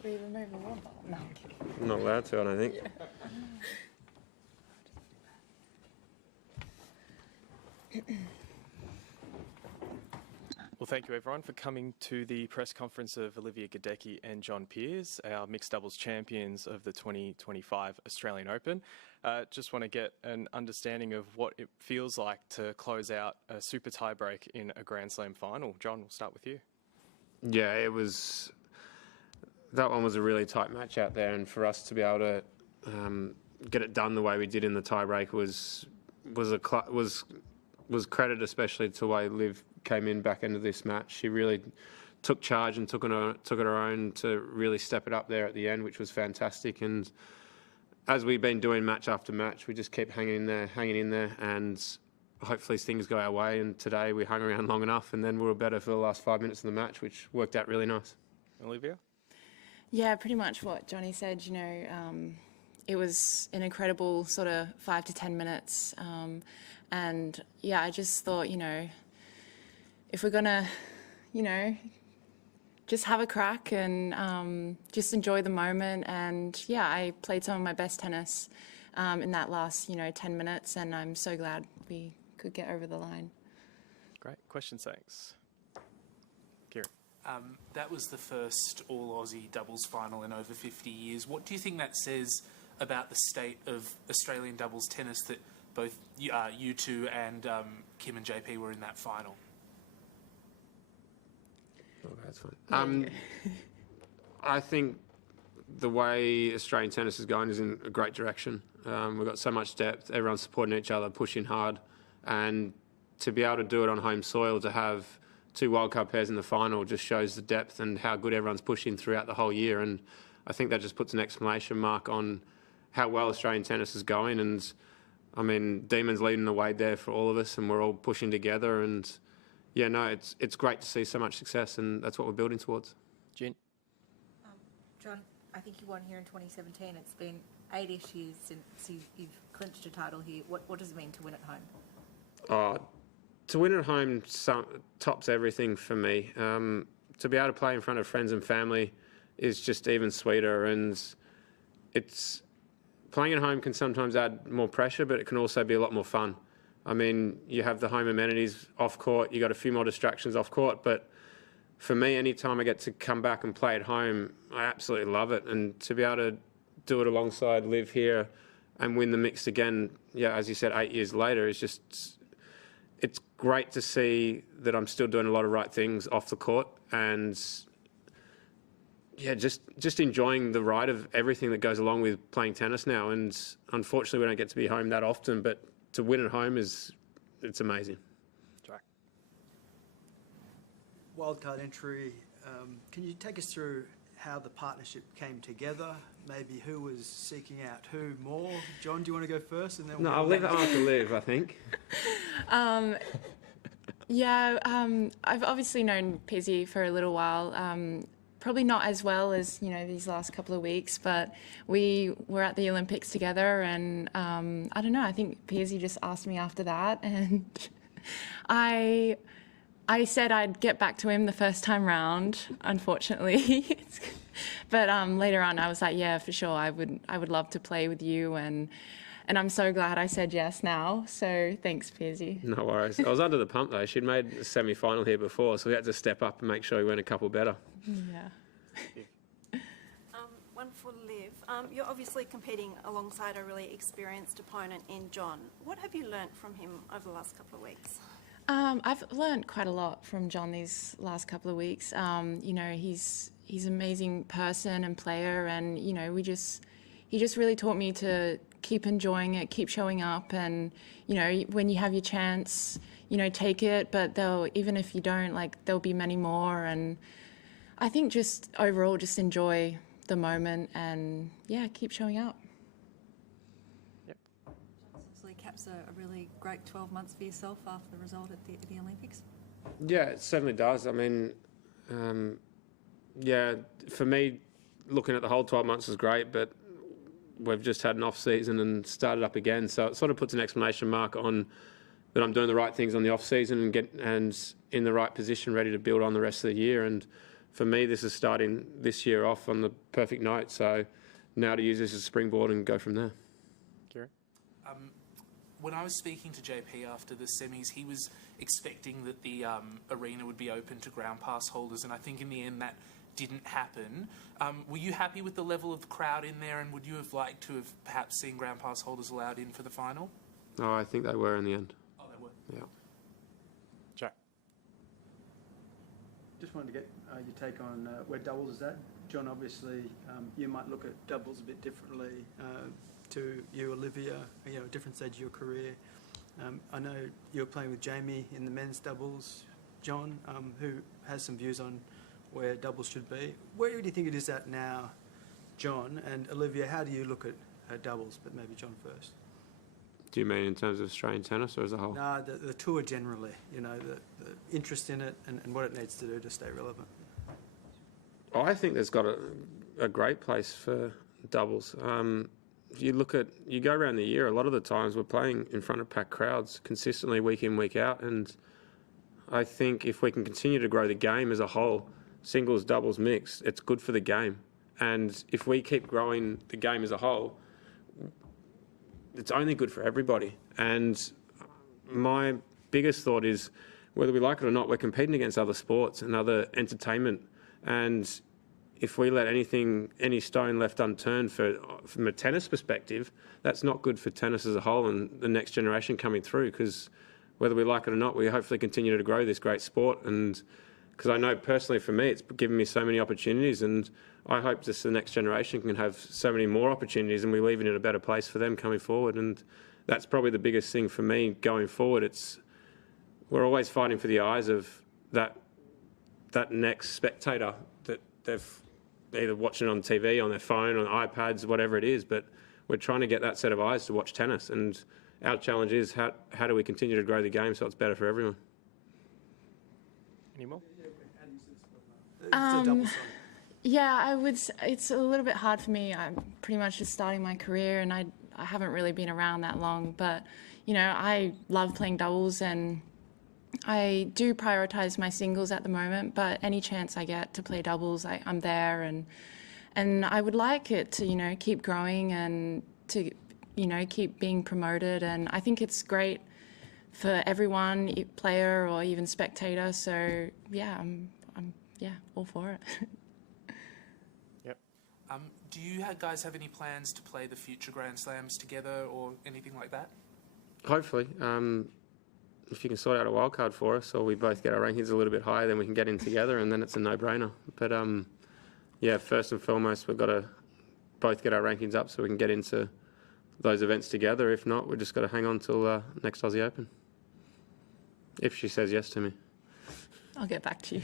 Should we remove the water bottle? No, I'm kidding. Not allowed to, I don't think. Yeah. Well, thank you everyone for coming to the press conference of Olivia Gadecki and John Peers, our mixed doubles champions of the 2025 Australian Open. Just want to get an understanding of what it feels like to close out a super tiebreak in a Grand Slam final. John, we'll start with you. Yeah, that one was a really tight match out there, and for us to be able to get it done the way we did in the tiebreak was credit, especially to the way Liv came in back into this match. She really took charge and took it her own to really step it up there at the end, which was fantastic. And as we've been doing match after match, we just keep hanging in there, and hopefully things go our way. And today we hung around long enough, and then we were better for the last 5 minutes of the match, which worked out really nice. Olivia? Yeah, pretty much what Johnny said. You know, it was an incredible sort of 5 to 10 minutes. And yeah, I just thought, you know, if we're gonna, you know, just have a crack and just enjoy the moment. And yeah, I played some of my best tennis in that last, 10 minutes, and I'm so glad we could get over the line. Great. Questions, thanks. Kieran? That was the first all-Aussie doubles final in over 50 years. What do you think that says about the state of Australian doubles tennis that both you two and Kim and JP were in that final? Oh, that's fine. I think the way Australian tennis is going is in a great direction. We've got so much depth, everyone's supporting each other, pushing hard, and to be able to do it on home soil, to have two wildcard pairs in the final just shows the depth and how good everyone's pushing throughout the whole year. And I think that just puts an exclamation mark on how well Australian tennis is going. And I mean, Demon's leading the way there for all of us, and we're all pushing together. And yeah, no, it's great to see so much success, and that's what we're building towards. Jen? John, I think you won here in 2017. It's been 8-ish years since you've clinched a title here. What does it mean to win at home? To win at home tops everything for me. To be able to play in front of friends and family is just even sweeter, and it's playing at home can sometimes add more pressure, but it can also be a lot more fun. I mean, you have the home amenities off court, you got a few more distractions off court, but for me, any time I get to come back and play at home, I absolutely love it. And to be able to do it alongside Liv here and win the mixed again, yeah, as you said, 8 years later, is just, it's great to see that I'm still doing a lot of right things off the court, and yeah, just enjoying the ride of everything that goes along with playing tennis now. And unfortunately, we don't get to be home that often, but to win at home it's amazing. Jack? Wildcard entry. Can you take us through how the partnership came together? Maybe who was seeking out who more? John, do you want to go first? And then No, I'll leave it on to Liv, I think. I've obviously known Pizzy for a little while. Probably not as well as, these last couple of weeks, but we were at the Olympics together, and I don't know, I think Pizzy just asked me after that, and I said I'd get back to him the first time round, unfortunately. But later on I was like, yeah, for sure, I would love to play with you, and I'm so glad I said yes now. So thanks, Pizzy. No worries. I was under the pump though. She'd made a semi-final here before, so we had to step up and make sure we went a couple better. Yeah. One for Liv. You're obviously competing alongside a really experienced opponent in John. What have you learnt from him over the last couple of weeks? I've learned quite a lot from John these last couple of weeks. He's an amazing person and player, and he just really taught me to keep enjoying it, keep showing up, and when you have your chance, take it. But even if you don't, there'll be many more, and I think just overall just enjoy the moment and keep showing up. Yep. Obviously caps a really great 12 months for yourself after the result at the Olympics. Yeah, it certainly does. I mean, for me, looking at the whole 12 months was great, but we've just had an off-season and started up again. So it sort of puts an exclamation mark on that I'm doing the right things on the off-season and in the right position, ready to build on the rest of the year. And for me, this is starting this year off on the perfect note. So now to use this as a springboard and go from there. Kieran? When I was speaking to JP after the semis, he was expecting that the arena would be open to ground pass holders, and I think in the end that didn't happen. Were you happy with the level of crowd in there, and would you have liked to have perhaps seen ground pass holders allowed in for the final? Oh, I think they were in the end. Oh, they were. Yeah. Jack? Just wanted to get your take on where doubles is at. John, obviously, you might look at doubles a bit differently to you, Olivia, different stage of your career. I know you're playing with Jamie in the men's doubles, John, who has some views on where doubles should be. Where do you think it is at now, John? And Olivia, how do you look at her doubles? But maybe John first. Do you mean in terms of Australian tennis or as a whole? No, the tour generally, the interest in it and what it needs to do to stay relevant. I think there's got a great place for doubles. You go around the year, a lot of the times we're playing in front of packed crowds consistently week in, week out. And I think if we can continue to grow the game as a whole, singles, doubles, mixed, it's good for the game. And if we keep growing the game as a whole, it's only good for everybody. And my biggest thought is, whether we like it or not, we're competing against other sports and other entertainment. And if we let any stone left unturned from a tennis perspective, that's not good for tennis as a whole and the next generation coming through, because whether we like it or not, we hopefully continue to grow this great sport. And because I know personally for me, it's given me so many opportunities, and I hope just the next generation can have so many more opportunities and we leave it in a better place for them coming forward. And that's probably the biggest thing for me going forward. We're always fighting for the eyes of that next spectator that they've either watching it on TV, on their phone, on iPads, whatever it is, but we're trying to get that set of eyes to watch tennis. And our challenge is how do we continue to grow the game so it's better for everyone? Any more? Yeah, it's a little bit hard for me. I'm pretty much just starting my career, and I haven't really been around that long. But, I love playing doubles, and I do prioritise my singles at the moment. But any chance I get to play doubles, I'm there, and I would like it to, keep growing and to, keep being promoted. And I think it's great for everyone, player or even spectator. So yeah, I'm all for it. Yep. Do you guys have any plans to play the future Grand Slams together or anything like that? Hopefully. If you can sort out a wild card for us, or we both get our rankings a little bit higher, then we can get in together, and then it's a no-brainer. But first and foremost, we've got to both get our rankings up so we can get into those events together. If not, we've just got to hang on till next Aussie Open. If she says yes to me. I'll get back to you.